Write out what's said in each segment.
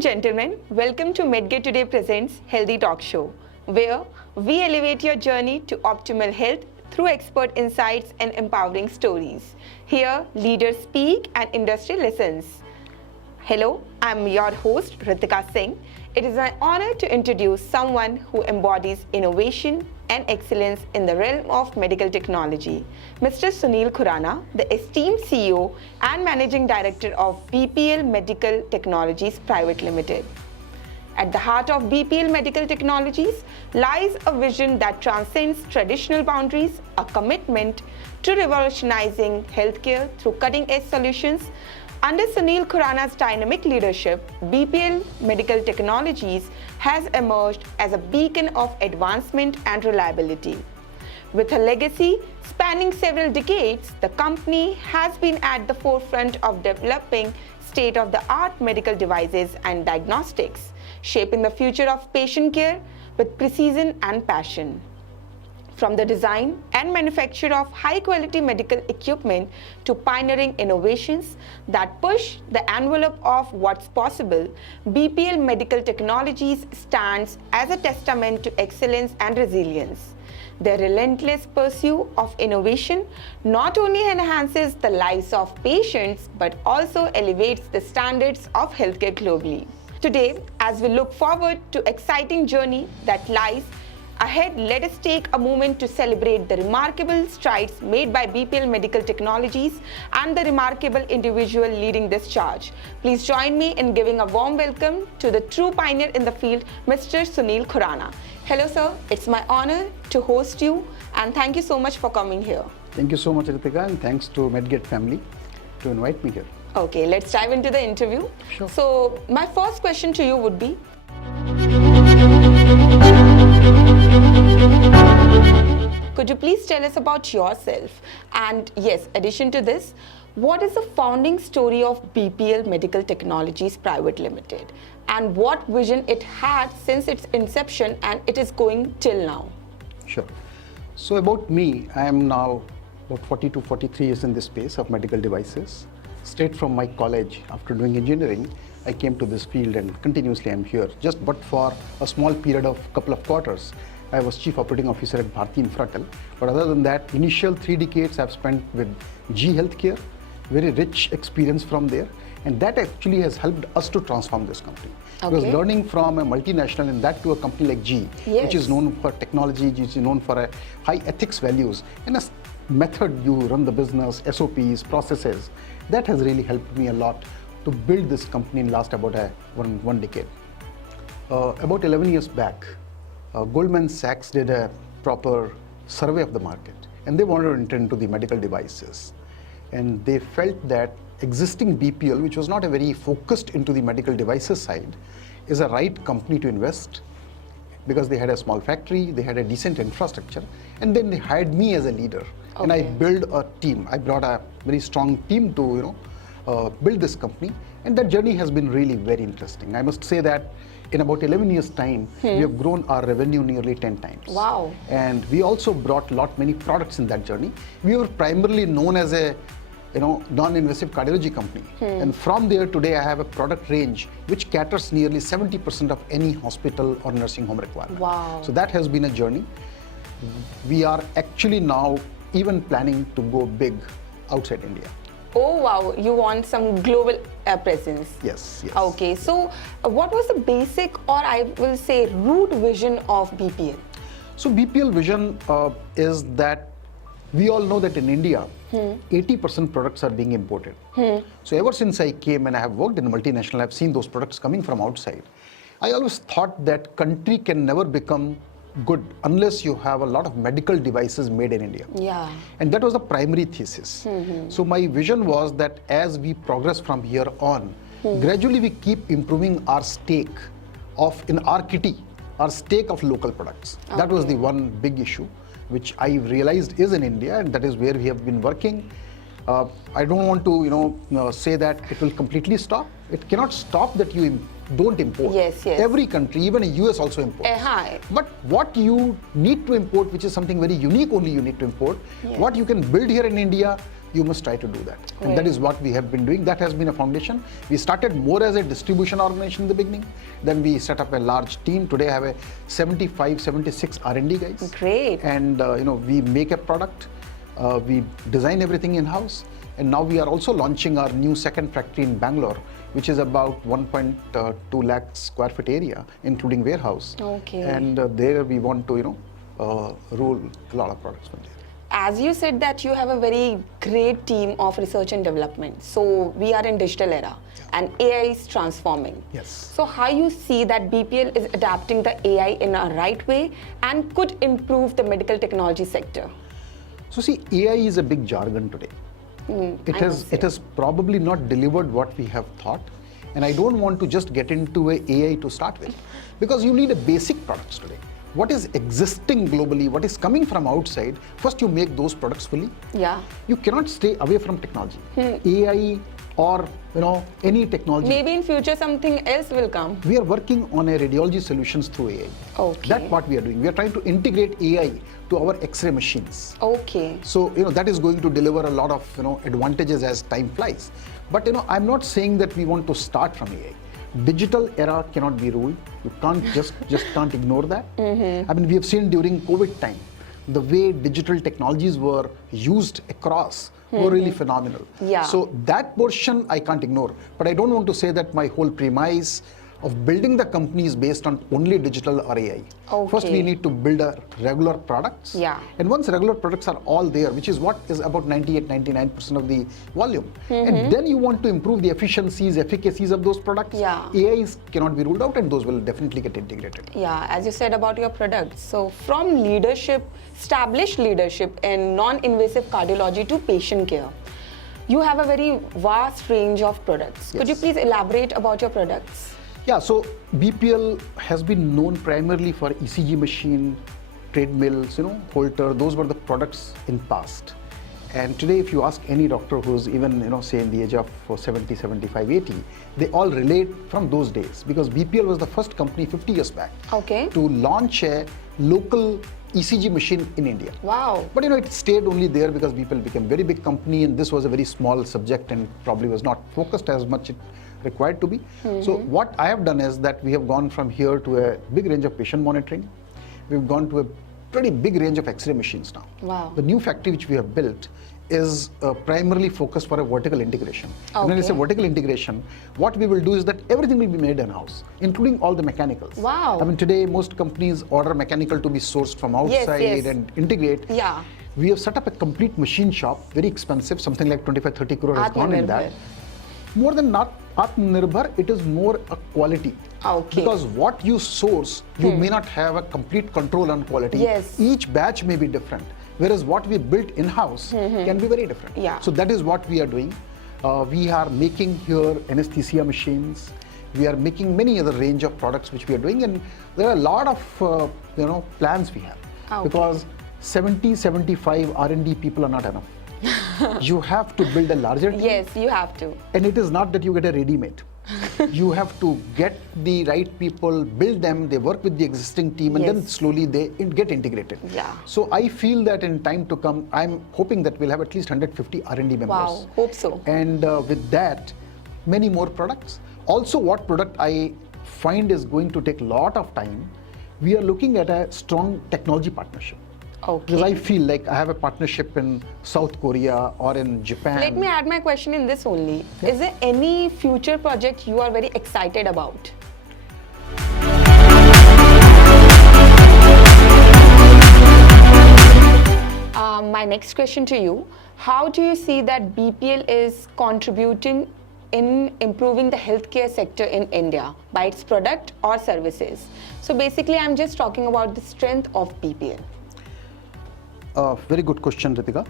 and gentlemen, welcome to Medgate Today presents Healthy Talk Show, where we elevate your journey to optimal health through expert insights and empowering stories. Here, leaders speak and industry listens. Hello, I'm your host Ritika Singh. It is my honor to introduce someone who embodies innovation and excellence in the realm of medical technology, Mr. Sunil Khurana, the esteemed CEO and Managing Director of BPL Medical Technologies Private Limited. At the heart of BPL Medical Technologies lies a vision that transcends traditional boundaries, a commitment to revolutionizing healthcare through cutting-edge solutions. Under Sunil Khurana's dynamic leadership, BPL Medical Technologies has emerged as a beacon of advancement and reliability. With a legacy spanning several decades, the company has been at the forefront of developing state-of-the-art medical devices and diagnostics, shaping the future of patient care with precision and passion. From the design and manufacture of high-quality medical equipment to pioneering innovations that push the envelope of what's possible, BPL Medical Technologies stands as a testament to excellence and resilience. Their relentless pursuit of innovation not only enhances the lives of patients but also elevates the standards of healthcare globally. Today, as we look forward to exciting journey that lies ahead, let us take a moment to celebrate the remarkable strides made by BPL Medical Technologies and the remarkable individual leading this charge. Please join me in giving a warm welcome to the true pioneer in the field, Mr. Sunil Khurana. Hello sir, it's my honor to host you and thank you so much for coming here. Thank you so much, Ritika, and thanks to Medgate family to invite me here. Okay, let's dive into the interview. Sure. So, my first question to you would be, could you please tell us about yourself? And yes, addition to this, what is the founding story of BPL Medical Technologies Private Limited? And what vision it had since its inception and it is going till now? Sure. So about me, I am now about 40 to 43 years in this space of medical devices. Straight from my college, after doing engineering, I came to this field and continuously I'm here. But for a small period of couple of quarters, I was Chief Operating Officer at Bharat Infratel. But other than that, initial 3 decades I've spent with G Healthcare, very rich experience from there. And that actually has helped us to transform this company. Okay. Because learning from a multinational and that to a company like G, yes, which is known for technology, which is known for a high ethics values, and a method you run the business, SOPs, processes, that has really helped me a lot to build this company in last about one decade. About 11 years back, Goldman Sachs did a proper survey of the market and they wanted to enter into the medical devices. And they felt that existing BPL, which was not a very focused into the medical devices side, is a right company to invest because they had a small factory, they had a decent infrastructure, and then they hired me as a leader. Okay. And I built a team. I brought a very strong team to build this company, and that journey has been really very interesting. I must say that in about 11 years' time, we have grown our revenue nearly 10 times. Wow. And we also brought many products in that journey. We were primarily known as a non-invasive cardiology company. And from there today, I have a product range which caters nearly 70% of any hospital or nursing home requirement. Wow. So that has been a journey. We are actually now even planning to go big outside India. Oh wow, you want some global presence. Yes, yes. Okay, so what was the basic, or I will say root vision of BPL? So BPL vision is that we all know that in India, 80% products are being imported. So ever since I came and I have worked in a multinational, I've seen those products coming from outside. I always thought that country can never become good unless you have a lot of medical devices made in India. Yeah. And that was the primary thesis. So my vision was that as we progress from here on, gradually we keep improving our stake in our kitty, our stake of local products. Okay. That was the one big issue which I realized is in India, and that is where we have been working. I don't want to say that it will completely stop. It cannot stop that you don't import. Yes, yes. Every country, even US also imports. But what you need to import, which is something very unique, only you need to import, what you can build here in India, you must try to do that. And that is what we have been doing. That has been a foundation. We started more as a distribution organization in the beginning. Then we set up a large team. Today I have a 75, 76 R&D guys. Great. And we make a product. We design everything in-house. And now we are also launching our new second factory in Bangalore, which is about 1.2 lakh square feet area, including warehouse. Okay. And there we want to, roll a lot of products from there. As you said that you have a very great team of research and development. So we are in digital era and AI is transforming. Yes. So how you see that BPL is adapting the AI in a right way and could improve the medical technology sector? So see, AI is a big jargon today. It has probably not delivered what we have thought. And I don't want to just get into a AI to start with, because you need a basic products today. What is existing globally, what is coming from outside, first you make those products fully. Yeah. You cannot stay away from technology. AI or any technology. Maybe in future something else will come. We are working on a radiology solutions through AI. Okay. That's what we are doing. We are trying to integrate AI to our X-ray machines. Okay. So that is going to deliver a lot of advantages as time flies. But I'm not saying that we want to start from AI. Digital era cannot be ruled. You can't just can't ignore that. I mean, we have seen during COVID time, the way digital technologies were used across were really phenomenal. Yeah. So that portion I can't ignore. But I don't want to say that my whole premise of building the company is based on only digital or AI. Okay. First, we need to build a regular products. Yeah. And once regular products are all there, which is what is about 98-99% of the volume, and then you want to improve the efficiencies, efficacies of those products. Yeah. AIs cannot be ruled out, and those will definitely get integrated. Yeah, as you said about your products. So from leadership, established leadership in non-invasive cardiology to patient care, you have a very vast range of products. Could you Yes. please elaborate about your products? Yeah, so BPL has been known primarily for ECG machine, treadmills, Holter. Those were the products in past. And today, if you ask any doctor who's even, say in the age of 70, 75, 80, they all relate from those days, because BPL was the first company 50 years back to launch a local ECG machine in India. Wow. But it stayed only there because BPL became a very big company, and this was a very small subject and probably was not focused as much it required to be. So what I have done is that we have gone from here to a big range of patient monitoring. We've gone to a pretty big range of X-ray machines now. Wow. The new factory which we have built is primarily focused for a vertical integration. And when it's a vertical integration, what we will do is that everything will be made in-house, including all the mechanicals. Wow. I mean, today most companies order mechanical to be sourced from outside and integrate. Yeah. We have set up a complete machine shop, very expensive, something like 25-30 crore has gone in that. More than not Atma, it is more a quality. Okay. Because what you source, you may not have a complete control on quality. Yes. Each batch may be different. Whereas what we built in-house can be very different. Yeah. So that is what we are doing. We are making here anesthesia machines. We are making many other range of products which we are doing, and there are a lot of plans we have. Because 70-75 R&D people are not enough. You have to build a larger team. Yes, you have to. And it is not that you get a ready-made. You have to get the right people, build them, they work with the existing team, and then slowly they get integrated. Yeah. So I feel that in time to come, I'm hoping that we'll have at least 150 R&D members. Wow, hope so. And with that, many more products. Also, what product I find is going to take a lot of time, we are looking at a strong technology partnership. Okay. Because I feel like I have a partnership in South Korea or in Japan. Let me add my question in this only. Is there any future project you are very excited about? My next question to you, how do you see that BPL is contributing in improving the healthcare sector in India by its product or services? So basically, I'm just talking about the strength of BPL. Very good question, Ritika.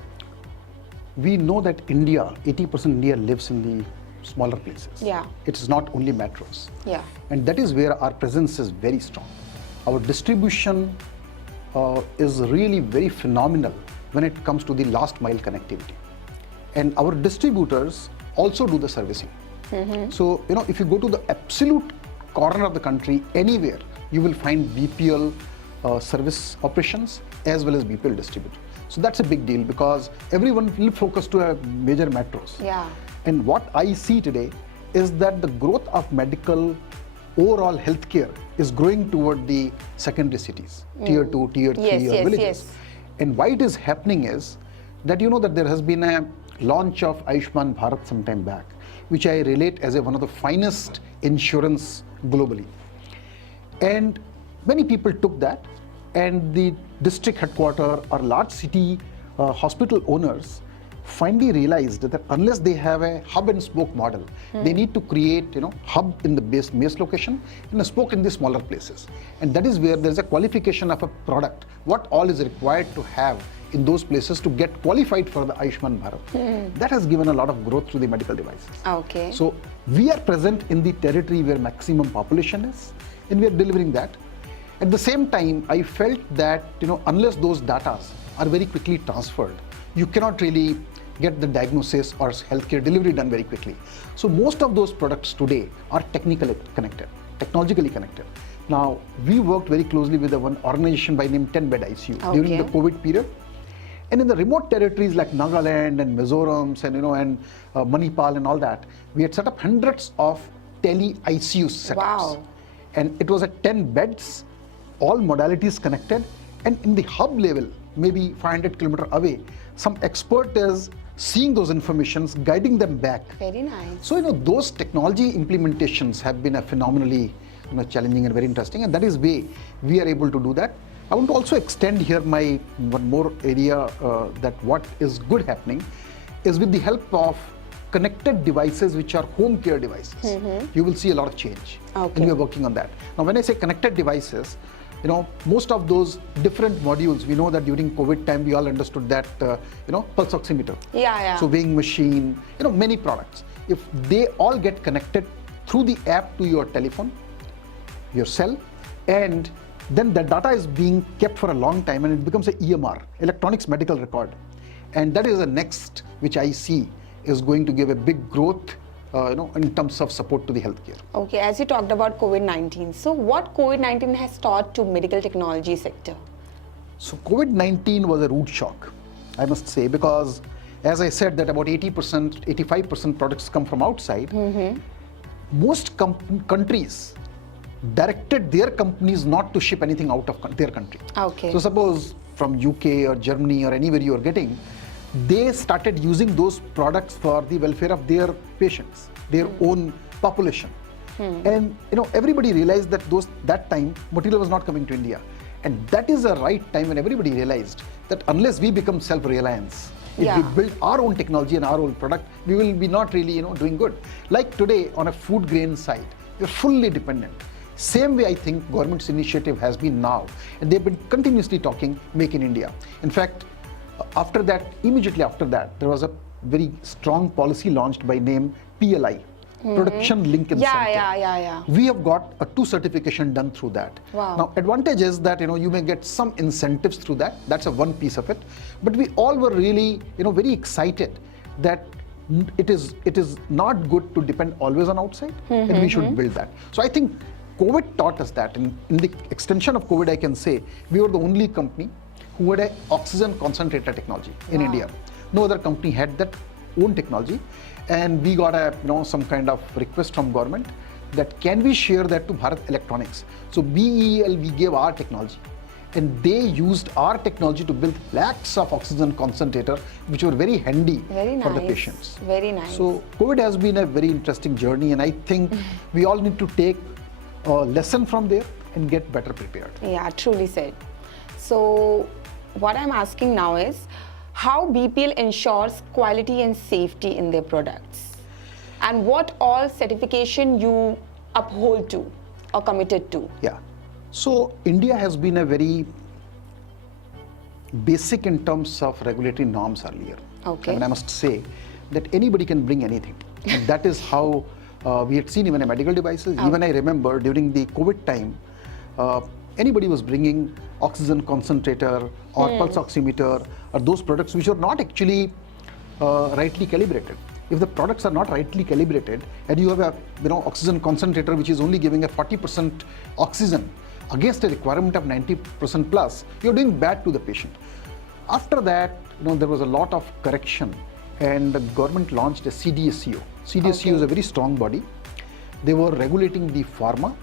We know that India, 80% India lives in the smaller places. Yeah. It is not only metros. Yeah. And that is where our presence is very strong. Our distribution is really very phenomenal when it comes to the last mile connectivity. And our distributors also do the servicing. So, if you go to the absolute corner of the country, anywhere, you will find BPL service operations as well as BPL distributor. So that's a big deal because everyone will focus to a major metros. Yeah. And what I see today is that the growth of medical overall healthcare is growing toward the secondary cities, tier 2, tier 3 Yes, villages. yes. And why it is happening is that you know that there has been a launch of Ayushman Bharat some time back, which I relate as one of the finest insurance globally. And many people took that, and the district headquarter or large city hospital owners finally realized that unless they have a hub and spoke model, they need to create hub in the base location and a spoke in the smaller places. And that is where there's a qualification of a product, what all is required to have in those places to get qualified for the Ayushman Bharat. That has given a lot of growth to the medical devices. Okay. So we are present in the territory where maximum population is, and we are delivering that. At the same time, I felt that unless those data are very quickly transferred, you cannot really get the diagnosis or healthcare delivery done very quickly. So most of those products today are technically connected, technologically connected. Now, we worked very closely with one organization by name 10-bed ICU during the COVID period. And in the remote territories like Nagaland and Mizoram and Manipal and all that, we had set up hundreds of tele-ICU setups. Wow. And it was at 10 beds, all modalities connected. And in the hub level, maybe 500 kilometers away, some expert is seeing those informations, guiding them back. Very nice. So, those technology implementations have been a phenomenally challenging and very interesting. And that is way we are able to do that. I want to also extend here my one more area that what is good happening is with the help of connected devices which are home care devices. You will see a lot of change. Okay. And we are working on that. Now, when I say connected devices, most of those different modules, we know that during COVID time, we all understood that, pulse oximeter. Yeah. So weighing machine, many products. If they all get connected through the app to your telephone, your cell, and then the data is being kept for a long time and it becomes an EMR, electronics medical record. And that is the next, which I see is going to give a big growth in terms of support to the healthcare. Okay, as you talked about COVID-19, so what COVID-19 has taught to medical technology sector? So COVID-19 was a rude shock, I must say, because as I said that about 80%, 85% products come from outside. Most countries directed their companies not to ship anything out of their country. Okay. So suppose from UK or Germany or anywhere you are getting, they started using those products for the welfare of their patients, their own population. And everybody realized that that time material was not coming to India. And that is the right time when everybody realized that unless we become self-reliance, if we build our own technology and our own product, we will be not really doing good. Like today on a food grain side, we're fully dependent. Same way I think government's initiative has been now, and they've been continuously talking Make in India. In fact, immediately after that, there was a very strong policy launched by name PLI, Production Link Incentive. Yeah. We have got a 2 certification done through that. Wow. Now, advantage is that you may get some incentives through that. That's one piece of it. But we all were really very excited that it is not good to depend always on outside, and we should build that. So I think COVID taught us that. In the extension of COVID, I can say we were the only company who had an oxygen concentrator technology in India. No other company had that own technology, and we got some kind of request from government that can we share that to Bharat Electronics. So BEL, we gave our technology, and they used our technology to build lakhs of oxygen concentrator, which were very handy for the patients. Very nice. So COVID has been a very interesting journey, and I think we all need to take a lesson from there and get better prepared. Yeah, truly said. So what I'm asking now is how BPL ensures quality and safety in their products, and what all certification you uphold to or committed to. Yeah. So India has been a very basic in terms of regulatory norms earlier. Okay. I must say that anybody can bring anything. And that is how we had seen even in medical devices. Okay. Even I remember during the COVID time, anybody was bringing oxygen concentrator or pulse oximeter or those products which were not actually rightly calibrated. if the products are not rightly calibrated and you have a oxygen concentrator which is only giving a 40% oxygen against a requirement of 90% plus, you're doing bad to the patient. After that, there was a lot of correction, and the government launched a CDSCO. CDSCO is a very strong body. They were regulating the pharma,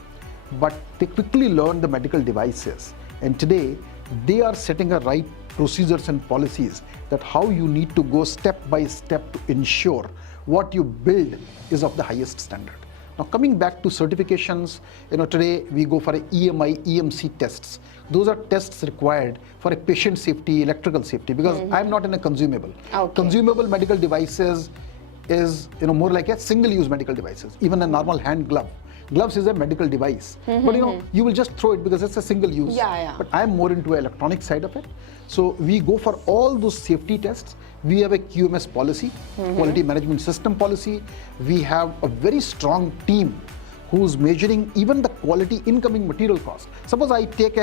but they quickly learned the medical devices. And today, they are setting a right procedures and policies that how you need to go step by step to ensure what you build is of the highest standard. Now coming back to certifications, today we go for a EMI, EMC tests. Those are tests required for a patient safety, electrical safety, because I'm not in a consumable. Consumable medical devices is more like a single-use medical devices, even a normal hand glove. Gloves is a medical device, but you will just throw it because it's a single use. But I'm more into the electronic side of it. So we go for all those safety tests. We have a QMS policy, quality management system policy. We have a very strong team who's measuring even the quality incoming material cost. Suppose I take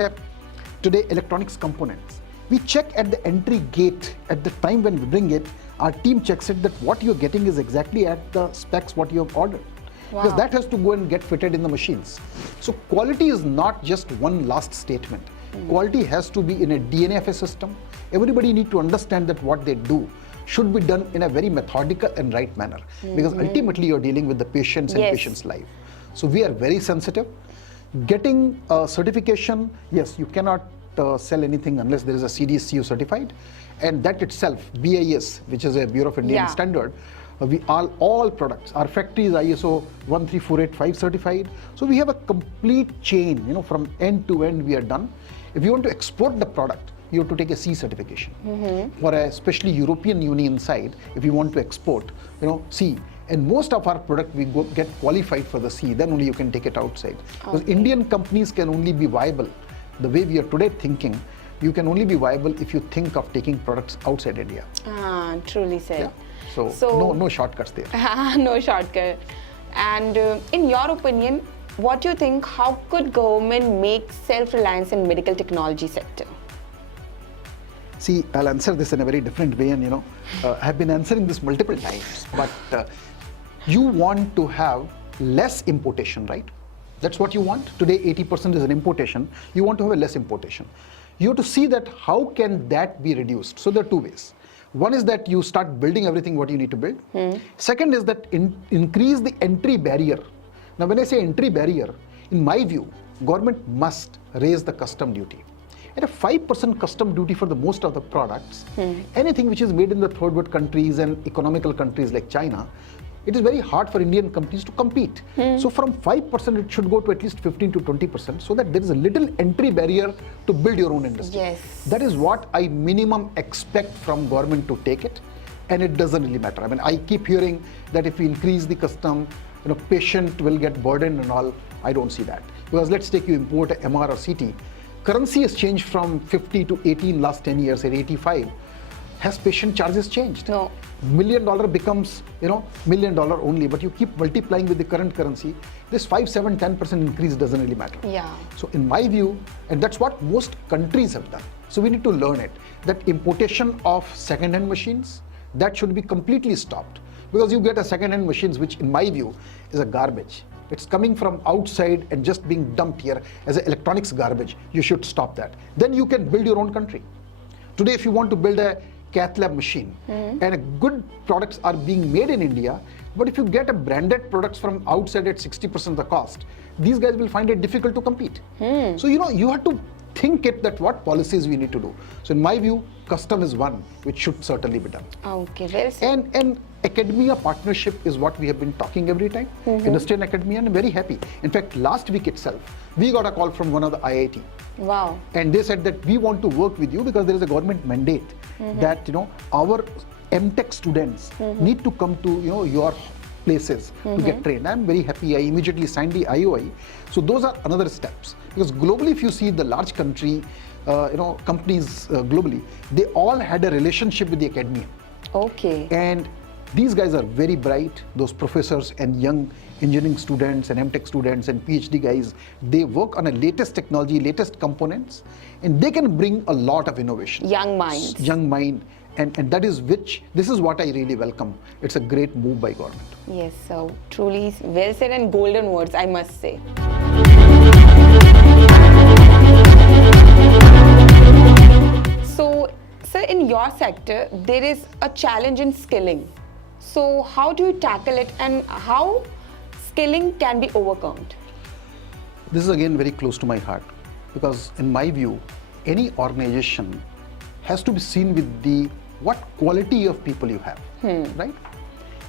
today electronics components. We check at the entry gate at the time when we bring it. Our team checks it that what you're getting is exactly at the specs what you have ordered. Because that has to go and get fitted in the machines. So quality is not just one last statement. Quality has to be in a DNA of a system. Everybody need to understand that what they do should be done in a very methodical and right manner. Because ultimately you're dealing with the patients and patient's life. So we are very sensitive. Getting a certification, yes, you cannot sell anything unless there is a CDSCO certified. And that itself, BIS, which is a Bureau of Indian Standard, we all products, our factory is ISO 13485 certified. So we have a complete chain, from end to end we are done. If you want to export the product, you have to take a C certification. For a especially European Union side, if you want to export, C. And most of our product we get qualified for the C, then only you can take it outside. Because Indian companies can only be viable. The way we are today thinking, you can only be viable if you think of taking products outside India. Truly said. Yeah. So no shortcuts there. No shortcut. And in your opinion, what do you think, how could government make self-reliance in medical technology sector? See, I'll answer this in a very different way, and I've been answering this multiple times, but you want to have less importation, right? That's what you want. Today 80% is an importation. You want to have a less importation. You have to see that how can that be reduced. So there are two ways. One is that you start building everything what you need to build. Second is that increase the entry barrier. Now when I say entry barrier, in my view, government must raise the custom duty. At a 5% custom duty for the most of the products, anything which is made in the third world countries and economical countries like China, it is very hard for Indian companies to compete. So from 5%, it should go to at least 15 to 20%, so that there is a little entry barrier to build your own industry. That is what I minimum expect from government to take it, and it doesn't really matter. I mean, I keep hearing that if we increase the custom, patient will get burdened and all. I don't see that. Because let's take you import a MR or CT. Currency has changed from 50 to 18 last 10 years, at 85. Has patient charges changed? No. $1 million becomes, $1 million only, but you keep multiplying with the current currency, this 5, 7, 10% increase doesn't really matter. So in my view, and that's what most countries have done. So we need to learn it, that importation of second-hand machines, that should be completely stopped. Because you get a second-hand machines, which in my view is a garbage. It's coming from outside and just being dumped here as an electronics garbage. You should stop that. Then you can build your own country. Today, if you want to build a cath lab machine, and good products are being made in India, but if you get a branded products from outside at 60% of the cost, these guys will find it difficult to compete. So you have to think it that what policies we need to do. So in my view, custom is one which should certainly be done. Okay, very simple. And academia partnership is what we have been talking every time. Industry and academia, and I'm very happy. In fact, last week itself, we got a call from one of the IIT. Wow. And they said that we want to work with you because there is a government mandate that our MTech students need to come to your places to get trained. I'm very happy. I immediately signed the IOI. So those are another steps, because globally, if you see the large country, companies globally, they all had a relationship with the academia. Okay. And these guys are very bright, those professors and young engineering students and MTech students and PhD guys. They work on a latest technology, latest components, and they can bring a lot of innovation. Young minds. Young mind. And this is what I really welcome. It's a great move by government. Yes, so truly well said and golden words, I must say. So, sir, in your sector, there is a challenge in skilling. So, how do you tackle it and how skilling can be overcome? This is again very close to my heart, because in my view, any organization has to be seen with what quality of people you have, right?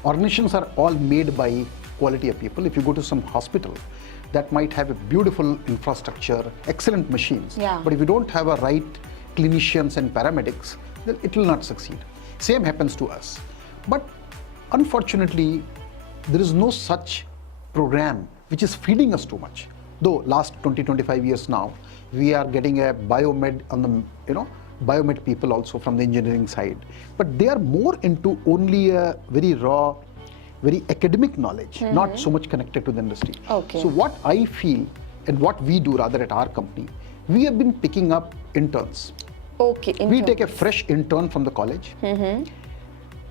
Organizations are all made by quality of people. If you go to some hospital, that might have a beautiful infrastructure, excellent machines, but if you don't have a right clinicians and paramedics, then it will not succeed. Same happens to us. But unfortunately, there is no such program which is feeding us too much. Though last 20-25 years now, we are getting a biomed on the, biomed people also from the engineering side. But they are more into only a very raw, very academic knowledge, not so much connected to the industry. Okay. So what I feel and what we do rather at our company, we have been picking up interns. Okay, interns. We take a fresh intern from the college.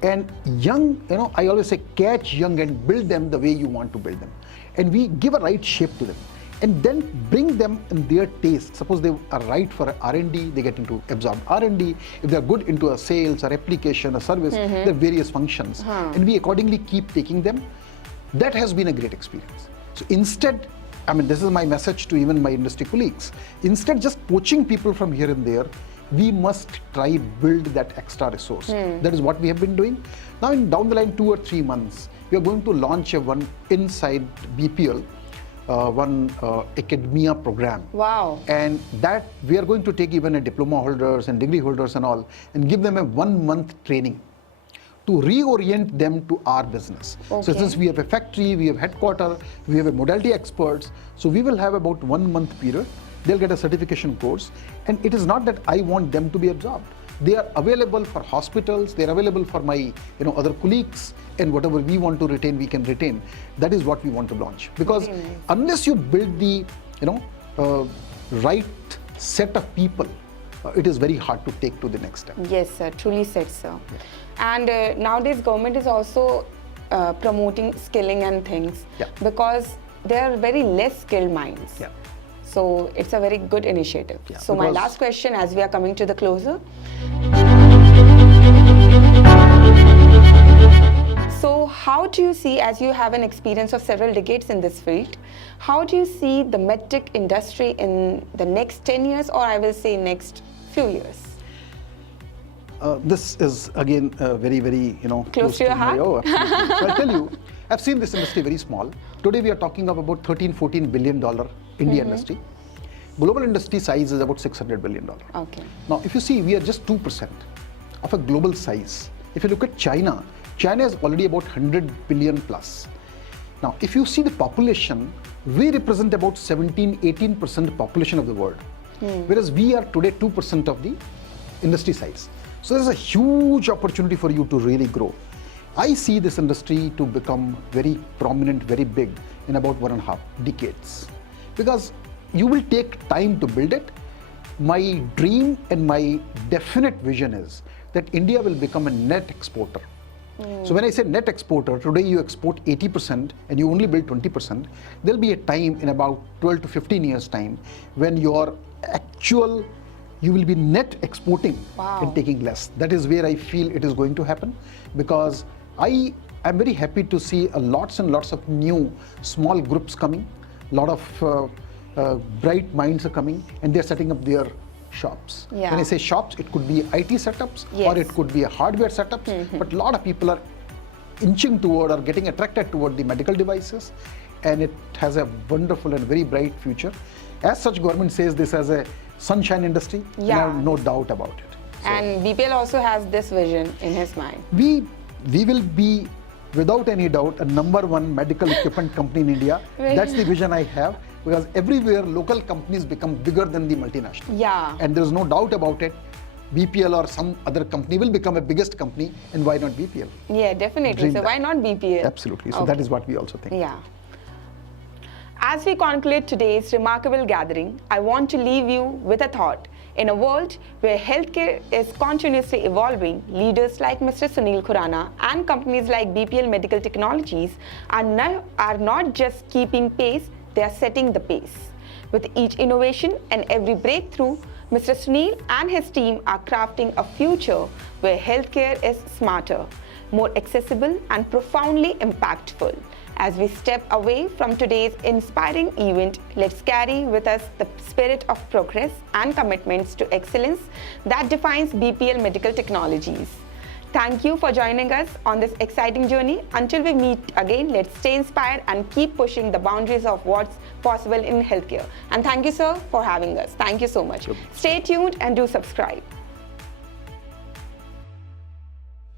And young, I always say catch young and build them the way you want to build them. And we give a right shape to them. And then bring them in their taste. Suppose they are right for R&D, they get into absorb R&D. If they are good into a sales or application or service, there are various functions. And we accordingly keep taking them. That has been a great experience. So instead, this is my message to even my industry colleagues. Instead just poaching people from here and there, we must try build that extra resource. That is what we have been doing. Now in down the line 2 or 3 months, we are going to launch one inside BPL, one academia program. Wow. And that we are going to take even a diploma holders and degree holders and all, and give them a 1-month training to reorient them to our business. Okay. So since we have a factory, we have headquarter, we have a modality experts, so we will have about 1 month period. They'll get a certification course, and it is not that I want them to be absorbed. They are available for hospitals, they're available for my other colleagues, and whatever we want to retain, we can retain. That is what we want to launch. Because unless you build the right set of people, it is very hard to take to the next step. Yes, sir. Truly said, sir. And nowadays, government is also promoting skilling and things because there are very less skilled minds. So it's a very good initiative. So my last question, as we are coming to the closer. So how do you see, as you have an experience of several decades in this field, how do you see the medtech industry in the next 10 years, or I will say next few years? This is again very, very, close to your heart. So I'll tell you, I've seen this industry very small. Today we are talking of about $13-14 billion India industry. Global industry size is about $600 billion. Okay. Now, if you see, we are just 2% of a global size. If you look at China, China is already about 100 billion plus. Now, if you see the population, we represent about 17-18% population of the world, whereas we are today 2% of the industry size. So there's a huge opportunity for you to really grow. I see this industry to become very prominent, very big in about 1.5 decades, because you will take time to build it. My dream and my definite vision is that India will become a net exporter. So when I say net exporter, today you export 80% and you only build 20%, there'll be a time in about 12 to 15 years time when you will be net exporting and taking less. That is where I feel it is going to happen, because I am very happy to see lots and lots of new small groups coming, lot of bright minds are coming, and they're setting up their shops. When I say shops, it could be IT setups or it could be a hardware setups, but a lot of people are inching toward or getting attracted toward the medical devices, and it has a wonderful and very bright future. As such, government says this as a sunshine industry, and I have no doubt about it. So, and BPL also has this vision in his mind. We will be, without any doubt, a #1 medical equipment company in India. That's the vision I have. Because everywhere local companies become bigger than the multinational. And there's no doubt about it. BPL or some other company will become a biggest company, and why not BPL? Yeah, definitely. So why not BPL? Absolutely. So that is what we also think. As we conclude today's remarkable gathering, I want to leave you with a thought. In a world where healthcare is continuously evolving, leaders like Mr. Sunil Khurana and companies like BPL Medical Technologies are not just keeping pace, they are setting the pace. With each innovation and every breakthrough, Mr. Sunil and his team are crafting a future where healthcare is smarter, more accessible and profoundly impactful. As we step away from today's inspiring event, let's carry with us the spirit of progress and commitments to excellence that defines BPL Medical Technologies. Thank you for joining us on this exciting journey. Until we meet again, let's stay inspired and keep pushing the boundaries of what's possible in healthcare. And thank you, sir, for having us. Thank you so much. Stay tuned and do subscribe.